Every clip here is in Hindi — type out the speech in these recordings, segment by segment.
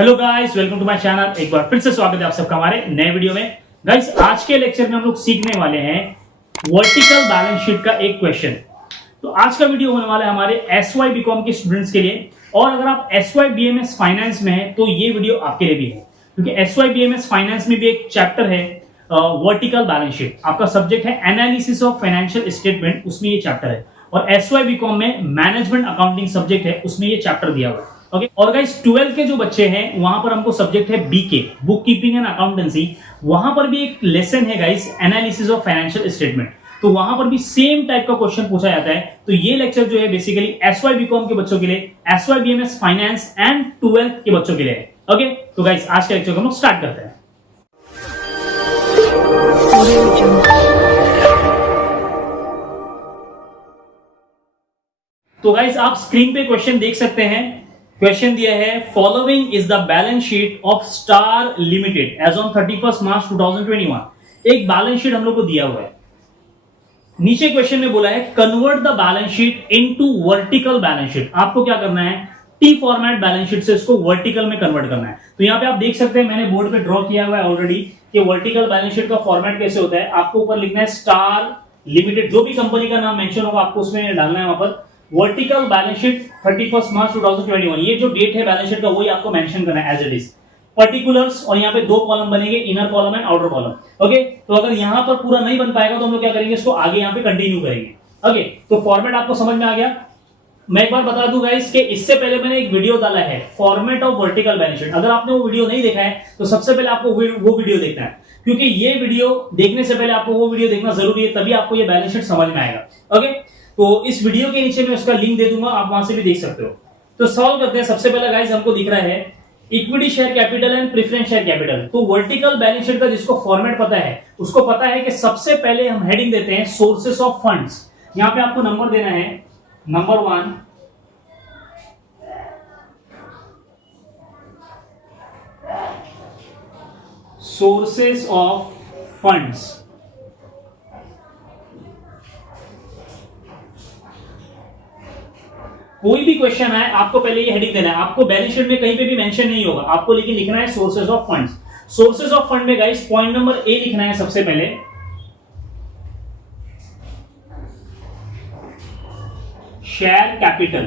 Hello guys, welcome to my channel. एक बार फिर से स्वागत है आप सबका हमारे नए वीडियो में। गाइस, आज के लेक्चर में हम लोग सीखने वाले हैं वर्टिकल बैलेंस शीट का एक क्वेश्चन। तो आज का वीडियो होने वाला है हमारे एसवाई बीकॉम के स्टूडेंट्स के लिए, और अगर आप एसवाई बीएमएस फाइनेंस में हैं तो ये वीडियो आपके लिए भी है, क्योंकि एसवाई बीएमएस फाइनेंस में भी एक चैप्टर है वर्टिकल बैलेंस शीट। आपका सब्जेक्ट है एनालिसिस ऑफ फाइनेंशियल स्टेटमेंट, उसमें ये चैप्टर है। और एसवाई बीकॉम में मैनेजमेंट अकाउंटिंग सब्जेक्ट है, उसमें ये चैप्टर दिया हुआ है। ओके, और गाइस 12 के जो बच्चे हैं वहां पर हमको सब्जेक्ट है BK, bookkeeping and accountancy. वहां पर भी एक लेसन है guys, analysis of financial statement. तो वहां पर भी सेम टाइप का क्वेश्चन पूछा जाता है। तो ये लेक्चर जो है बेसिकली एसवाई बीकॉम के बच्चों के लिए, एसवाई बीएमएस फाइनेंस एंड 12 के बच्चों के लिए है। ओके, तो गाइस आज के लेक्चर को हम लोग स्टार्ट करते हैं। तो गाइस आप स्क्रीन पे क्वेश्चन देख सकते हैं। क्वेश्चन दिया है, following is the balance sheet of star limited as on 31 March 2021। एक बैलेंस शीट हम लोग को दिया हुआ है। नीचे क्वेश्चन में बोला है convert the balance sheet into vertical balance sheet. आपको क्या करना है, टी फॉर्मेट बैलेंस शीट से इसको वर्टिकल में कन्वर्ट करना है। तो यहाँ पे आप देख सकते हैं, मैंने बोर्ड पे ड्रॉ किया हुआ है ऑलरेडी कि वर्टिकल बैलेंस शीट का फॉर्मेट कैसे होता है। आपको ऊपर लिखना है स्टार लिमिटेड, जो भी कंपनी का नाम मेंशन होगा आपको उसमें डालना है। वहां पर वर्टिकल बैलेंस शीट 31 मार्च 2021, ये जो डेट है बैलेंस शीट का वही आपको मेंशन करना है एज इट इज। पर्टिकुलर्स, और यहाँ पे दो कॉलम बनेंगे, inner column and outer column. Okay, तो अगर यहाँ पर पूरा नहीं बन पाएगा तो हम लोग क्या करेंगे, इसको आगे यहाँ पे कंटिन्यू करेंगे। ओके, तो फॉर्मेट आपको समझ में आ गया। मैं एक बार बता दूं गाइस कि इससे पहले मैंने एक वीडियो डाला है format of vertical balance sheet. अगर आपने वो वीडियो नहीं देखा है तो सबसे पहले आपको वो वीडियो देखना है, क्योंकि ये वीडियो देखने से पहले आपको वो वीडियो देखना जरूरी है, तभी आपको ये बैलेंस शीट समझ में आएगा। ओके, तो इस वीडियो के नीचे मैं उसका लिंक दे दूंगा, आप वहां से भी देख सकते हो। तो सॉल्व करते हैं। सबसे पहले गाइस हमको दिख रहा है equity share capital and preference share capital. तो वर्टिकल बैलेंस शीट का जिसको फॉर्मेट पता है उसको पता है कि सबसे पहले हम हेडिंग देते हैं सोर्सेस ऑफ फंड्स। यहां पे आपको नंबर देना है, नंबर 1, सोर्सेस ऑफ फंड्स। कोई भी क्वेश्चन है आपको पहले ये हेडिंग देना है। आपको बैलेंस शीट में कहीं पे भी मेंशन नहीं होगा, आपको लेकिन लिखना है sources of funds. Sources of fund में गाइस पॉइंट नंबर ए लिखना है सबसे पहले, शेयर कैपिटल।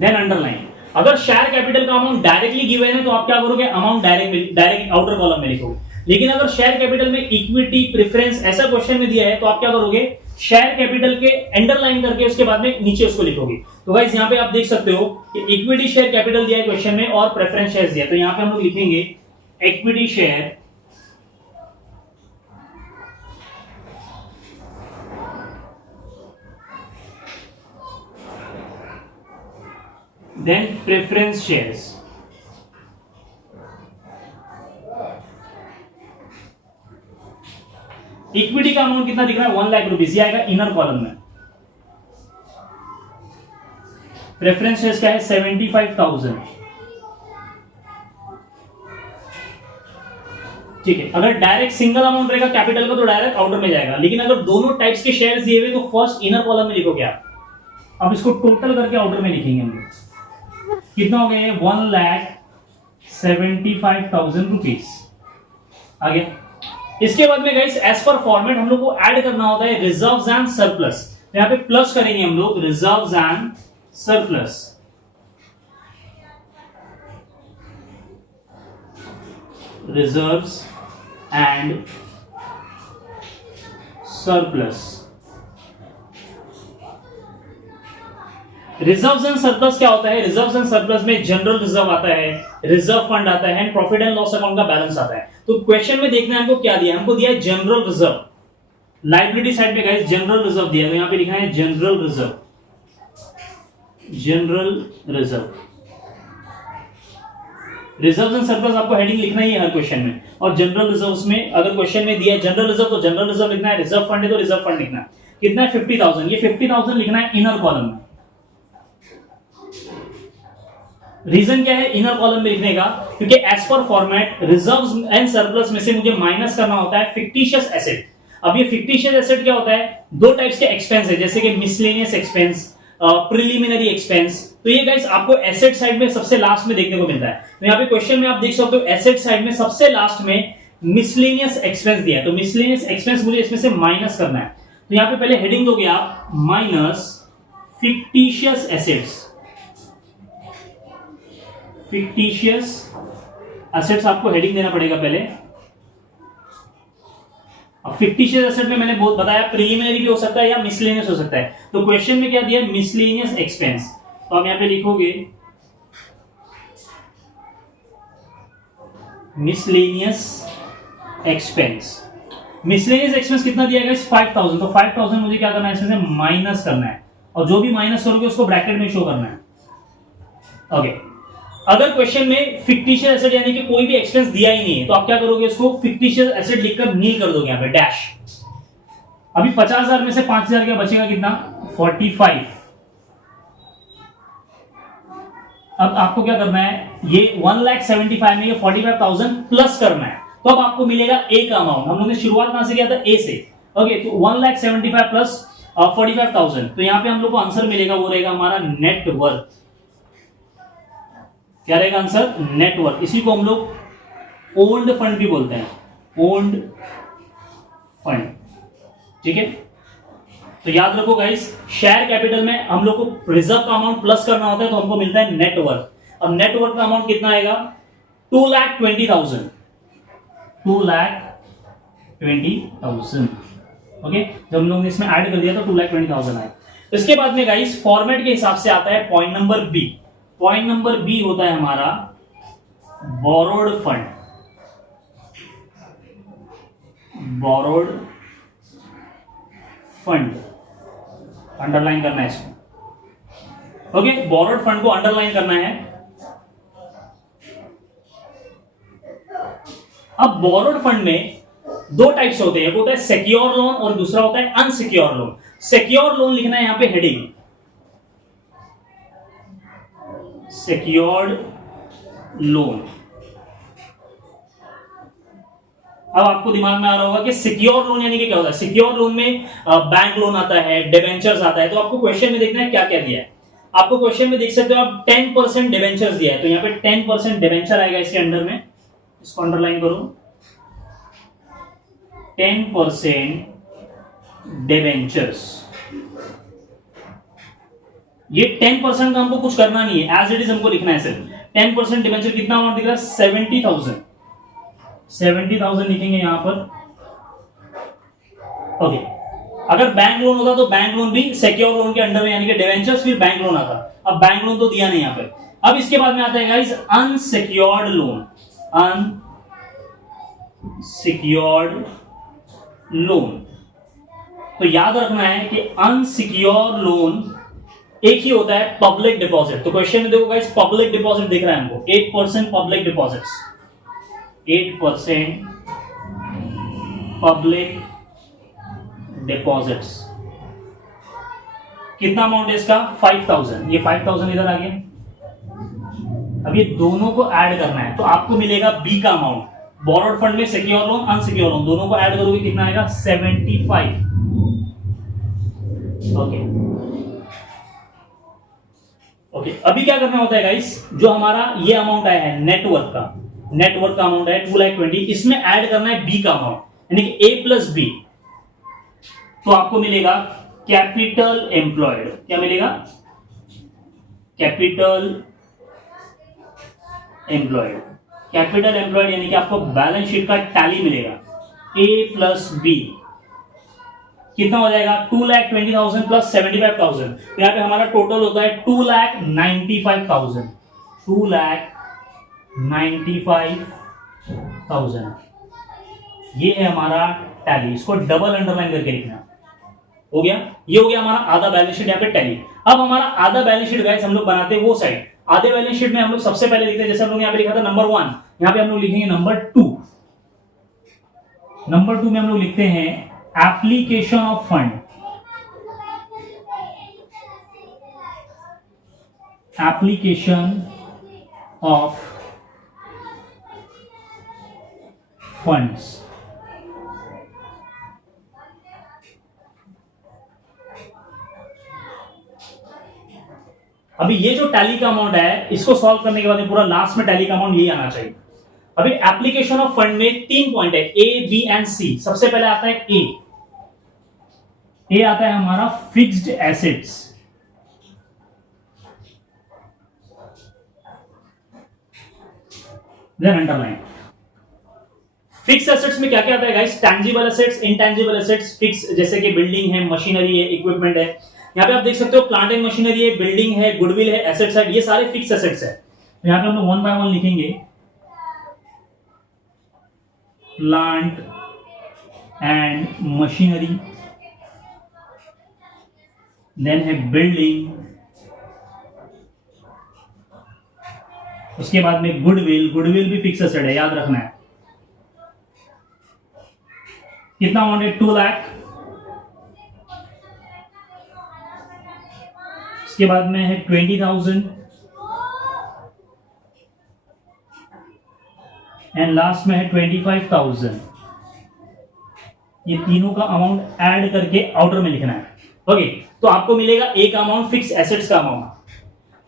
Then underline. अगर शेयर कैपिटल का अमाउंट डायरेक्टली गिवन है तो आप क्या करोगे, अमाउंट डायरेक्ट आउटर कॉलम में लिखोगे। लेकिन अगर शेयर कैपिटल में इक्विटी प्रेफरेंस ऐसा क्वेश्चन में दिया है तो आप क्या करोगे, शेयर कैपिटल के अंडरलाइन करके उसके बाद में नीचे उसको लिखोगे। तो गाइस यहां पे आप देख सकते हो कि इक्विटी शेयर कैपिटल दिया है क्वेश्चन में और प्रेफरेंस शेयर दिया है। तो यहां पे हम लोग लिखेंगे equity share then preference shares. Equity का अमाउंट कितना दिख रहा है, 1 लाख रुपीज, ये आएगा इनर कॉलम में। प्रेफरेंस शेयर्स क्या है, 75,000। ठीक है, अगर डायरेक्ट सिंगल अमाउंट रहेगा कैपिटल का तो डायरेक्ट आउटर में जाएगा, लेकिन अगर दोनों टाइप्स के शेयर्स दिए हुए तो फर्स्ट इनर कॉलम में लिखोगे आप। अब इसको टोटल करके आउटर में लिखेंगे हम लोग। कितना हो गया, 1,75,000 रुपीज। आगे इसके बाद में गाइस एज पर फॉर्मेट हम लोग को ऐड करना होता है रिजर्व्स एंड सरप्लस। तो यहां पे प्लस करेंगे हम लोग, reserves and surplus. Reserves and surplus. Reserves and surplus क्या होता है, रिजर्व्स एंड सरप्लस में जनरल रिजर्व आता है, रिजर्व फंड आता है, प्रॉफिट एंड लॉस अकाउंट का बैलेंस आता है। तो क्वेश्चन में देखना है हमको क्या दिया, हमको दिया है जनरल रिजर्व। लायबिलिटी साइड पे गाइस जनरल रिजर्व दिया है, तो यहां पे लिखा है general reserve, general reserve. Reserves and surplus आपको हेडिंग लिखना ही है हर क्वेश्चन में। और जनरल रिजर्व्स में अगर क्वेश्चन में दिया है जनरल रिजर्व तो जनरल रिजर्व लिखना है, रिजर्व फंड है तो रिजर्व फंड लिखना है। कितना है, 50,000। ये 50,000 लिखना है इनर कॉलम में। रीजन क्या है इनर कॉलम में लिखने का, क्योंकि as per format reserves and surplus में से मुझे माइनस करना होता है फिक्टिशियस एसेट। अब ये फिक्टिशियस एसेट क्या होता है, दो टाइप्स के एक्सपेंस है, जैसे कि मिसलेनियस एक्सपेंस प्रिलिमिनरी एक्सपेंस। तो ये गाइस आपको एसेट साइड में सबसे लास्ट में देखने को मिलता है। तो यहाँ पे क्वेश्चन में आप देख सकते हो एसेट साइड में सबसे लास्ट में मिसलेनियस एक्सपेंस दिया है। तो मिसलेनियस एक्सपेंस मुझे इसमें से माइनस करना है। तो यहाँ पे पहले हेडिंग दोगे आप minus fictitious assets. Fictitious assets आपको हेडिंग देना पड़ेगा पहले। अब फिक्टिशियस एसेट में मैंने बहुत बताया प्रीलिमिनरी भी हो सकता है या मिसलेनियस हो सकता है। तो क्वेश्चन में क्या दिया है मिसलेनियस एक्सपेंस। तो आप यहां पे लिखोगे मिसलेनियस एक्सपेंस। मिसलेनियस एक्सपेंस कितना दिया गया इस 5000। तो 5000 मुझे क्या करना है इसमें से माइनस करना है और जो भी माइनस करोगे उसको ब्रैकेट में शो करना है। ओके अगर क्वेश्चन में फिक्टिशियस एसेट यानी कि कोई भी एक्सपेंस दिया ही नहीं है तो आप क्या करोगे इसको फिक्टिशियस एसेट लिखकर नील कर दोगे यहां पे डैश। अभी 50,000 में से 5,000 क्या बचेगा कितना 45। अब आपको क्या करना है ये 1,75,000 में ये 45,000 प्लस करना है। तो अब आपको मिलेगा ए का अमाउंट। हम लोगों ने शुरुआत कहां से किया था ए से। ओके तो 1,75,000 प्लस 45,000 तो यहां पे हम लोग को आंसर मिलेगा वो रहेगा हमारा नेटवर्थ। क्या रहेगा आंसर नेटवर्थ। इसी को हम लोग ओल्ड फंड भी बोलते हैं ओल्ड फंड। ठीक है तो याद रखो गाइस शेयर कैपिटल में हम लोग को रिजर्व का अमाउंट प्लस करना होता है तो हमको मिलता है नेटवर्थ। अब नेटवर्थ का अमाउंट कितना आएगा 2,20,000 2,20,000। ओके जब हम लोग ने इसमें ऐड कर दिया तो 2,20,000 आए। इसके बाद में गाइस फॉर्मेट के हिसाब से आता है point number B. Point number B होता है हमारा borrowed fund. Borrowed fund underline करना है इसको। ओके बोरोड फंड को अंडरलाइन करना है। अब बोरोड फंड में दो टाइप्स होते हैं एक होता है सिक्योर लोन और दूसरा होता है अनसिक्योर लोन। सिक्योर लोन लिखना है यहां पे हेडिंग सिक्योर्ड लोन। अब आपको दिमाग में आ रहा होगा कि सिक्योर लोन यानी कि क्या होता है। सिक्योर लोन में बैंक लोन आता है डिबेंचर्स आता है। तो आपको क्वेश्चन में देखना है क्या क्या दिया है। आपको क्वेश्चन में देख सकते हो आप 10% डिबेंचर्स दिया है। तो यहां पे 10% डिबेंचर आएगा इसके अंडर में। इसको अंडरलाइन करो 10% डिबेंचर्स। ये 10% का हमको कुछ करना नहीं है एज इट इज हमको लिखना है सिर्फ 10% डिबेंचर कितना अमाउंट दिख रहा है 70,000 70,000 लिखेंगे यहां पर। ओके अगर बैंक लोन होता तो बैंक लोन भी सिक्योर लोन के अंडर में यानी कि डिबेंचर्स फिर बैंक लोन आता। अब बैंक लोन तो दिया नहीं यहां पर। अब इसके बाद में आता है guys unsecured loan. Unsecured loan तो याद रखना है कि अनसिक्योर लोन एक ही होता है पब्लिक डिपॉजिट। तो क्वेश्चन में देखो गाइस पब्लिक डिपॉजिट दिख रहा है हमको 8% पब्लिक डिपॉजिट्स 8% पब्लिक डिपॉजिट्स। कितना अमाउंट है इसका 5,000। ये 5,000 इधर आ गया। अब ये दोनों को ऐड करना है तो आपको मिलेगा बी का अमाउंट। बोरोड फंड में सिक्योर लोन अनसिक्योर लोन दोनों को ऐड करोगे कितना आएगा 75। ओके अभी क्या करना होता है गाइस जो हमारा ये अमाउंट आया है नेटवर्थ का अमाउंट है 2,20,000 इसमें ऐड करना है बी का अमाउंट यानी कि ए प्लस बी। तो आपको मिलेगा कैपिटल एम्प्लॉयड। क्या मिलेगा कैपिटल एम्प्लॉयड। कैपिटल एम्प्लॉयड यानी कि आपको बैलेंस शीट का टैली मिलेगा ए प्लस बी। कितना हो जाएगा 2,20,000 प्लस 75,000। तो यहां पे हमारा टोटल होता है 2,95,000 2,95,000। ये है हमारा टैली। इसको डबल अंडरलाइन करके लिखना। हो गया ये हो गया हमारा आधा बैलेंस शीट यहाँ पे टैली। अब हमारा आधा बैलेंस शीट गाइस हम लोग बनाते हैं वो साइड। आधे बैलेंस शीट में हम लोग सबसे पहले लिखते हैं जैसे हम लोग यहाँ पे लिखा था नंबर 1 यहाँ पे हम लोग लिखेंगे नंबर 2। नंबर 2 में हम लोग लिखते हैं application of fund. Application of funds. अभी ये जो टैली का अमाउंट है इसको सॉल्व करने के बाद में पूरा लास्ट में टैली का अमाउंट यही आना चाहिए। अभी एप्लीकेशन ऑफ फंड में 3 पॉइंट है, ए बी एंड सी। सबसे पहले आता है ए आता है हमारा fixed assets. Then underline. Fix assets में क्या क्या आता है guys? Tangible assets, intangible assets. Fix जैसे कि बिल्डिंग है, मशीनरी है, इक्विपमेंट है। यहाँ पे आप देख सकते हो प्लांट एंड मशीनरी है, बिल्डिंग है, गुडविल है, एसेट्स है, ये सारे फिक्स एसेट्स है। यहाँ पे हम लोग 1 बाय 1 लिखेंगे। प्लांट एंड मशीनरी, देन है बिल्डिंग, उसके बाद में गुडविल। गुडविल भी फिक्स एसेट है, याद रखना है। कितना अमाउंट है? 2 लाख। उसके बाद में है 20,000 एंड लास्ट में है 25,000। ये तीनों का अमाउंट ऐड करके आउटर में लिखना है। ओके, तो आपको मिलेगा एक अमाउंट फिक्स एसेट्स का अमाउंट,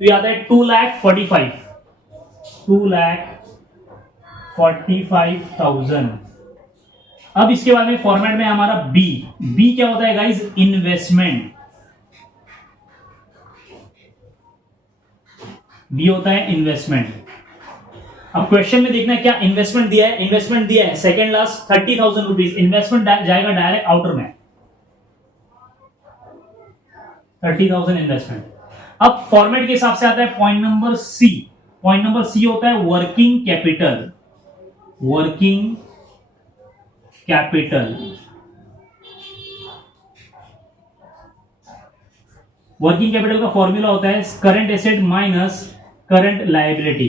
तो ये आता है 2,45,000। अब इसके बाद में फॉर्मेट में हमारा बी क्या होता है गाइस? इन्वेस्टमेंट। बी होता है इन्वेस्टमेंट। अब क्वेश्चन में देखना है क्या इन्वेस्टमेंट दिया है। इन्वेस्टमेंट दिया है सेकंड लास्ट 30,000 रुपीज। इन्वेस्टमेंट जाएगा डायरेक्ट आउटर में, 30,000 इन्वेस्टमेंट। अब फॉर्मेट के हिसाब से आता है point number C. Point number C होता है working capital. Working capital, working capital का फॉर्मूला होता है current asset minus current liability.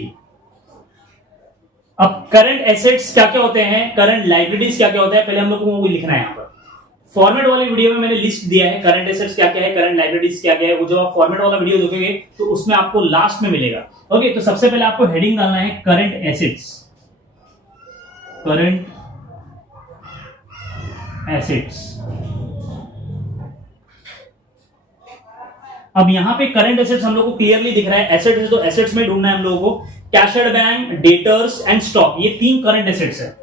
अब करंट एसेट्स क्या क्या होते हैं, करंट लायबिलिटीज क्या क्या होता है, पहले हम लोग को लिखना है। यहां पर फॉर्मेट वाले वीडियो में मैंने लिस्ट दिया है करंट एसेट्स क्या क्या है, करंट लायबिलिटीज क्या क्या है। वो जो आप फॉर्मेट वाला वीडियो देखोगे तो उसमें आपको लास्ट में मिलेगा। ओके, तो सबसे पहले आपको हेडिंग डालना है करंट एसेट्स। Current assets. अब यहां पे करंट एसेट्स हम लोग को क्लियरली दिख रहा है। एसेट्स तो एसेट्स में ढूंढना है हम लोगों को। Cash at bank, debtors and stock, ये 3 करंट एसेट्स है।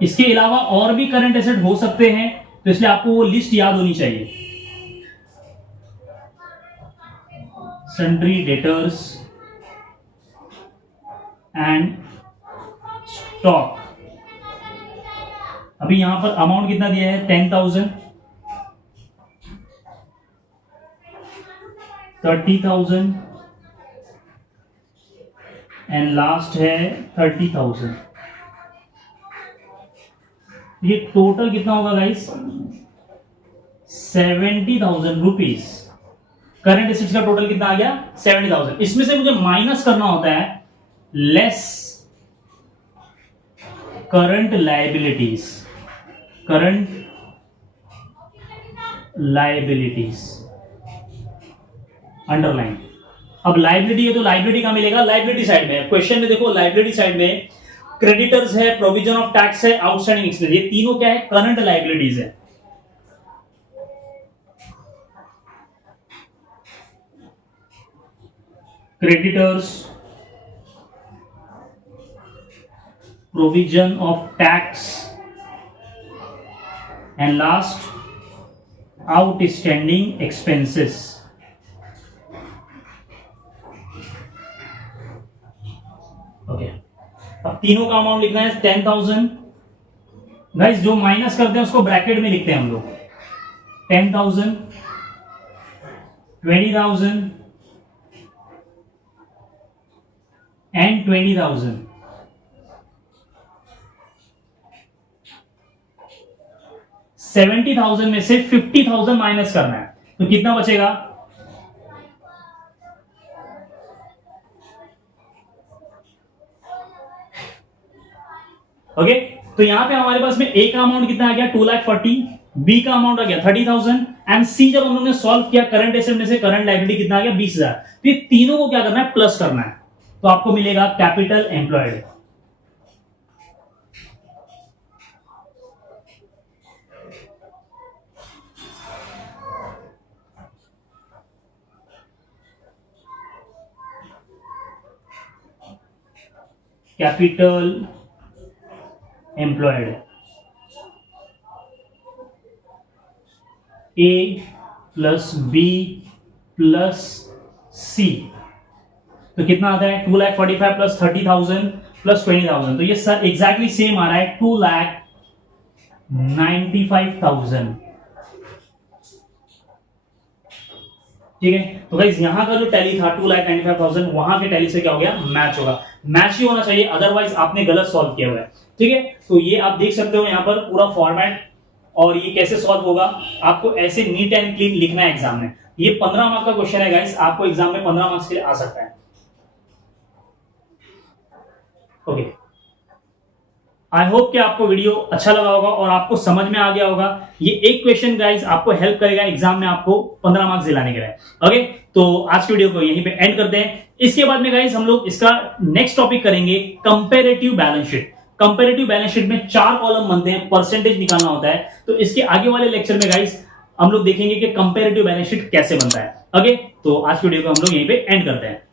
इसके अलावा और भी करंट एसेट हो सकते हैं, तो इसलिए आपको वो लिस्ट याद होनी चाहिए। Sundry, debtors and stock. अभी यहां पर अमाउंट कितना दिया है? 10,000, 30,000 एंड लास्ट है 30,000। ये टोटल कितना होगा गाइस? 70,000 रुपीज। करंट एसेट्स का टोटल कितना आ गया? 70,000। इसमें से मुझे माइनस करना होता है less current liabilities. Current liabilities underline. अब लायबिलिटी है तो लायबिलिटी का मिलेगा लायबिलिटी साइड में। क्वेश्चन में देखो लायबिलिटी साइड में क्रेडिटर्स है, प्रोविजन ऑफ टैक्स है, आउटस्टैंडिंग एक्सपेंस, ये तीनों क्या है? करंट लायबिलिटीज है। Creditors, provision of tax and last outstanding expenses. Okay, अब तीनों का अमाउंट लिखना है 10,000। गाइस जो माइनस करते हैं उसको ब्रैकेट में लिखते हैं हम लोग। 10,000, 20,000 एंड 20,000। 70,000 में से 50,000 माइनस करना है, तो कितना बचेगा? ओके, तो यहां पे हमारे पास में ए का अमाउंट कितना आ गया? 2,40,000। बी का अमाउंट आ गया 30,000 एंड सी जब हम लोग ने सॉल्व किया करंट एसेट में से करंट लायबिलिटी कितना आ गया? 20,000। तो ये तीनों को क्या करना है? प्लस करना है, तो आपको मिलेगा कैपिटल एम्प्लॉयड। कैपिटल एम्प्लॉयड ए प्लस बी प्लस सी, तो कितना आता है 2,45,000 प्लस 30,000 प्लस 20,000, तो ये सर एग्जैक्टली सेम आ रहा है 2,95,000। ठीक है, तो गाइस यहां का जो टैली था 2,95,000 वहां के टैली से क्या हो गया, मैच होगा, मैच ही होना चाहिए, अदरवाइज आपने गलत सॉल्व किया हुआ है। ठीक है, तो ये आप देख सकते हो यहां पर पूरा फॉर्मेट, और ये कैसे सॉल्व होगा, आपको ऐसे नीट एंड क्लीन लिखना है एग्जाम में। ये 15 मार्क्स का क्वेश्चन है गाइस, आपको एग्जाम में 15 मार्क्स के लिए आ सकता है। ओके, आई होप कि आपको वीडियो अच्छा लगा होगा और आपको समझ में आ गया होगा। ये एक क्वेश्चन गाइस आपको हेल्प करेगा एग्जाम में आपको 15 मार्क्स दिलाने के लिए। ओके, तो आज की वीडियो को यहीं पे एंड करते हैं। इसके बाद में गाइस हम लोग इसका नेक्स्ट टॉपिक करेंगे comparative balance sheet. Comparative balance sheet में 4 कॉलम बनते हैं, परसेंटेज निकालना होता है, तो इसके आगे वाले लेक्चर में गाइस हम लोग देखेंगे कि कंपैरेटिव बैलेंस शीट कैसे बनता है। ओके, तो आज की वीडियो को हम लोग यहीं पे एंड करते हैं।